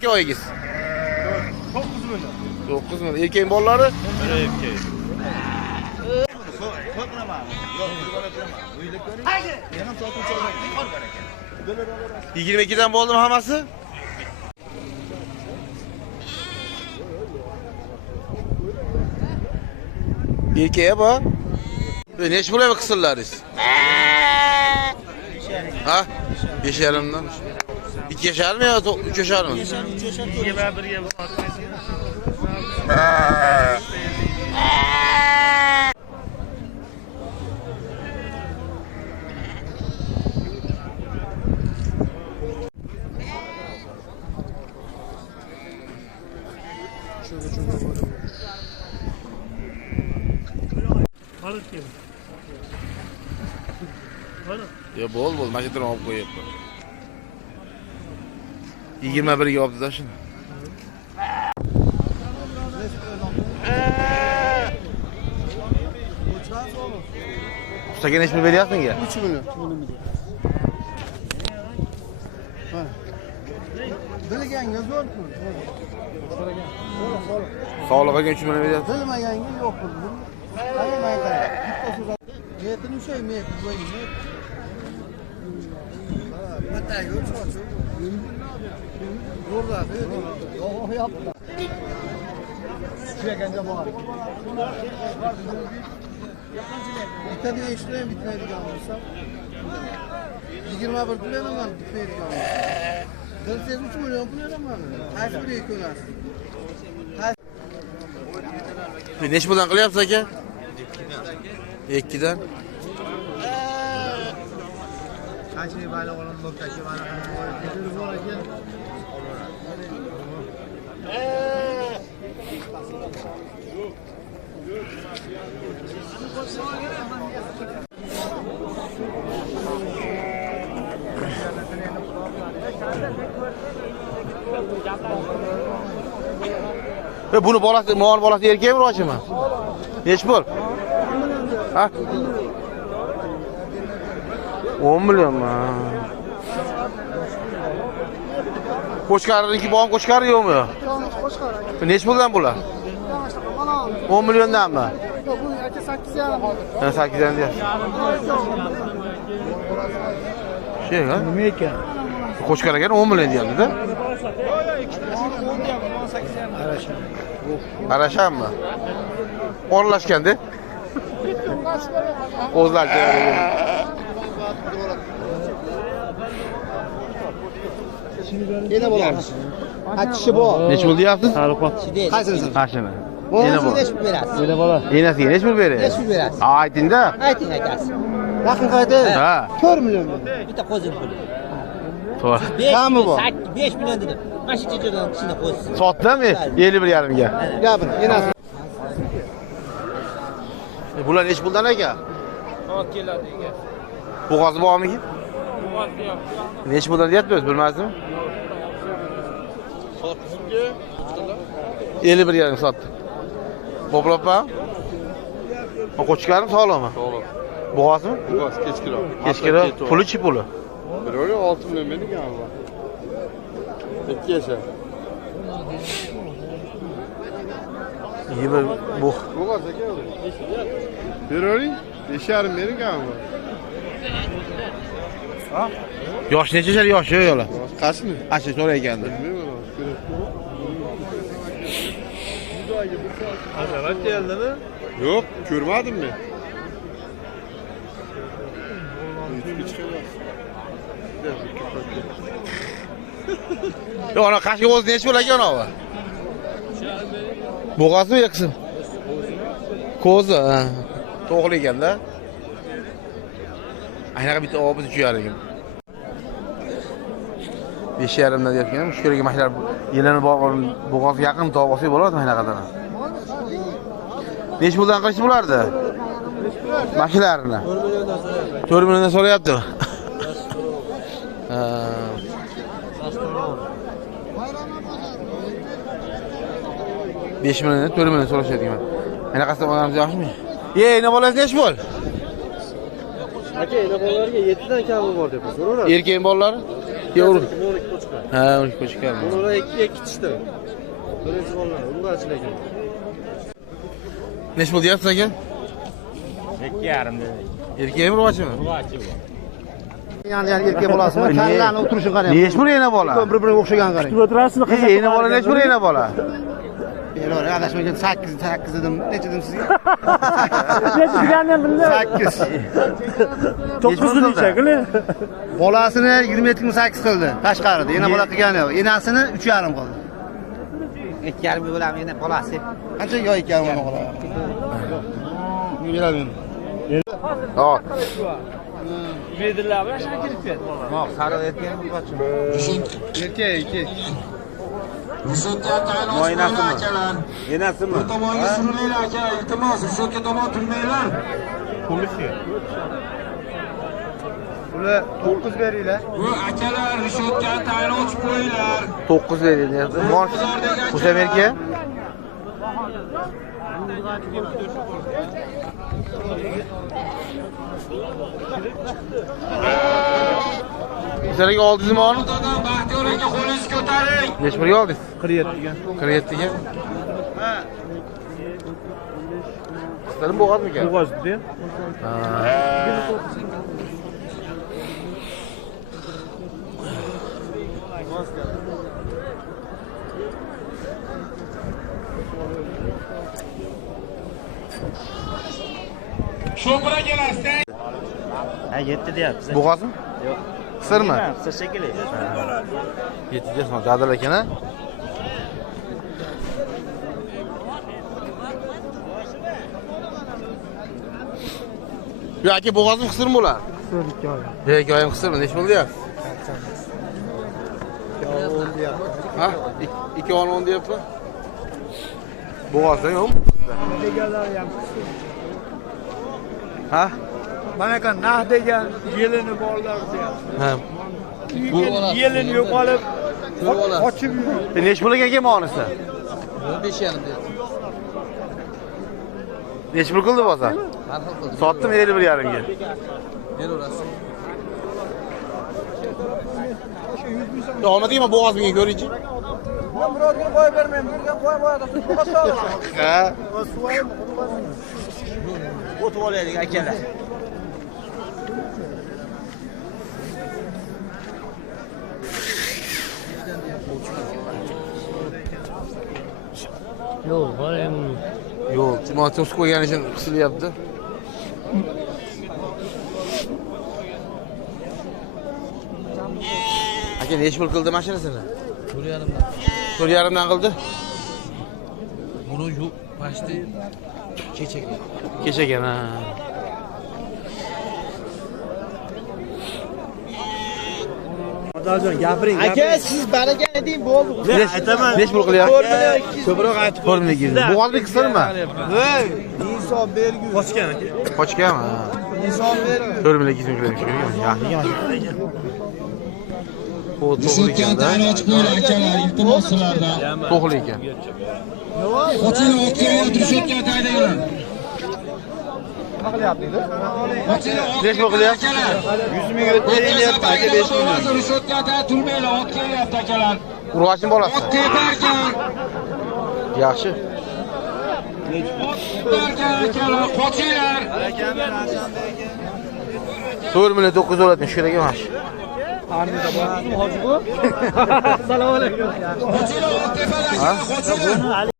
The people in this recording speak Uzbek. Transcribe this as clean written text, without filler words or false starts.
aka oyingiz? 9 milyon. 9 milyon. Erkeğin bolları? Öyle erkeği. Haydi. 22'den boldu mu haması? Erkeğe bak. Neç buraya mı kısırlarız? Ha? 5 yarımdan. 2 yaşar mı ya? 3 yaşar mı? 3 yaşar. Yeme bir yeme. Balık gibi. Balık. Ya bol bol maçetini alıp koyup. 21'e yaptı da şimdi. Usta gene hiçbir veriyorsun ya. 3 milyon. Bilganga zo'r pul. Sağlığa genç milyon veriyorsun. Bilmaganga yo'q pul. Qaramay qara. Metini o'shay metni qo'ying. Mataga o'chirsin. Zo'rladi. Yo'q yapdi. Shuganga bor. Bittani eshitmayman bitmaydigan bo'lsa. 21 pul beraman bitmaydigan bo'lsa. 43 milyon pul beraman. Qaysi biriga ko'nasiz? Neç bulan qilyapsiz aka? 2'den. Qancha baliq olib bo'pti mana bor ekan. Ve bunu bolası, muğan bolası erkeğe mi uğraşır mı? Neç bol? Ha? 10 milyon mu? Koçkarınki boğan koçkar yok mu? Neç buldan bula? 10 milyondan mı? Yok bu erkek 8'e. Ben 8'den diyor. Şey ha? Nima ekan? Koçkara gel 10 milyon diyordu da. Araşan mı? Orlaşkendi. Ozlar çevreye. Yine bo'lamiz. Kaç kişi bu? Neç buldu yaptın? Qaysini? Kaçını? Bu Yine bu. neç pul berasiz? Öyle bala. Yenesi neç bul beri? Neç pul berasiz? Aytın da. Ayting akasi. Haqiqati Ha. 4 milyon. Bitta qo'zim puli. To'g'ri. 5 Kammi bu? 5 million dedim. Mana shu joydan kichkina qo'ysin. Sotdimi? 51,5 ga. Gapir, yenasi. Bular neç buldan aka? Soat keladi ekan. Bo'g'ozi bormi ki? Bo'g'ozni yo'q. Neç buldan deyapmiz, bilmaysizmi? Sotdimga. 51,5 sotdi. Bo'plappa? Qo'chqarim sog'lommi? Sağlam. Bo'g'ozmi? Bugaz kechkiroq. Kechkira puli-chi puli? Bir öyle 6 milyon benim ya var. 2 yaşa. İyi bir bu. Bugaz aka öyle. Bir öyle 5,5 benim ya var. Yosh necha yosh yo'la? Kaç mı? Acha so'ray ekandi. Bilmiyorum. Azamat geldimi? Yok, görmedin mi? Yo, ona qashqa o'zi necha bo'lar ekan ona? Bo'g'ozmi yo'qsin? Ko'zi, ha. To'g'ri ekanda. Aynaqa bitta obiz uchar ekan. 5,5 dan deyotgan, shu kerak mashlar yelani bo'g'ozga yaqin topib olsak bo'ladimi aynaqadan? Necha puldan qilish bo'lardi? Mashinalarini. 4 milliondan so'rayapti. Ha. 5 milliondan 4 million so'rashayotgan. Anaqasi olamiz yaxshimi? Nima bolasi necha bo'l? Aka, ina bolalarga 7 dan kami bor deb so'raveradi. Erkak bolalari? Yo'q. 12,5. Ha, 12,5 ga. Bunlar iki tishda. Birinchi qo'llar, urg'achilar ekan. Necha pul deyapsiz aka? 2,5 dedi. Erkakmi, urg'achimi? Urg'achi bu. Yani erkek bolasimi, kallani o'tirishini qarang. Necha pul yana bola? Bir-biriga o'xshagan qarang. O'tirasizmi? Yana bola necha pul yana bola? Yo'q, adashmagan 8 dedim. Necha dedim sizga? Necha deganini bildim. 8. 9 necha qili? Bolasini 27,8 qildi. Tashqarida. Yana bola qilgani yo'q. Enasini 3,5 qildi. 2,5 bo'lam yana bolasi. Qancha yo 2,5 ona qoladi? Beradi. Ha. Bedirlar bilan shuna kirib ket. Yo'q, sariq erkak urg'achimi? Erkak. Mo'ynasimi? Yenasimi? Tomonga surilinglar aka, iltimos, Rishotga tomon turmanglar. Ular 9 beringlar. Bu akalar Rishotga tayyor ochib qo'yinglar. 9 deyapti. Bosh. O'sha erkak? Sizlarga oldingizmi onu? Baxtiyor aka, qo'lingizni ko'taring. Necha pulga oldingiz? 47 ga. 47 ga. Ha. Sizlarning bo'g'azmi ekan? Bo'g'ozda. Ha. Sho'pra kelasizda. Ha, 7 deyapsiz. Bo'g'azmi? Yo'q. Qisirmi? Qisir shekilli. 7 deyapman, dadil ekan ha. Yo aka, bo'g'azmi qisirmi bular? Qisir 2 oy. Yo'q, oyim qisirmi? Necha pul deyapsiz? Ha? 2 on 10 deyapti. Bo'g'ozda yo'qmi? Deganlar ham. Ha? Mana kan nah degan yelini borlar deyapti. Ha. Yelini yo'qolib qochib yurdi. Necha pul ekan monisi? 5,5 deyapti. Necha pul qildi bozor? Sotdim 51,5 ga. Beraverasiz. Yo, olmadingmi bo'g'ozimga ko'ringchi? Men birovga qo'y bermayman. Birga qo'y qo'yadi. Ha. O'tib olaylik akalar. Yo'q, bolam. Yo'q, to's qo'ygani uchun qisilyapti. Aka, necha pul qildi mashinasini? 4,5 4,5 dan qildi. Buni yo'q, pashti kechaga. Kechagan ha. Xudojon gapiring. Aka siz baragan eding bo'ldi. Aytaman. Necha pul qilyapti? Ko'proq aytib 4,200. Bo'g'ozmi qisirmi? Hey, insof bergu. qochgan aka. Qochganmi? Insof bergu. 4,200 ko'rgan. Yaxshi ekan. To'g'ri Rishotga ekan-da. tayyor ochib qo'yinglar akalar, iltimos sizlardan. To'g'ri ekan. Ochinglar, o'tkazib Rishotga tayyorlar. Necha pul qilyapti? 100 ming o'tayapti aka, 5 million. Rishotga tayyor turmanglar, ot kelyapti akalar. Urg'achni bolasi. Ot teparkan. Yaxshi. Teparkan akalar, qochinglar. 4,900 o'latni shu kerak emas. Assalomu alaykum. Qochinglar, ot tepalar, qochinglar.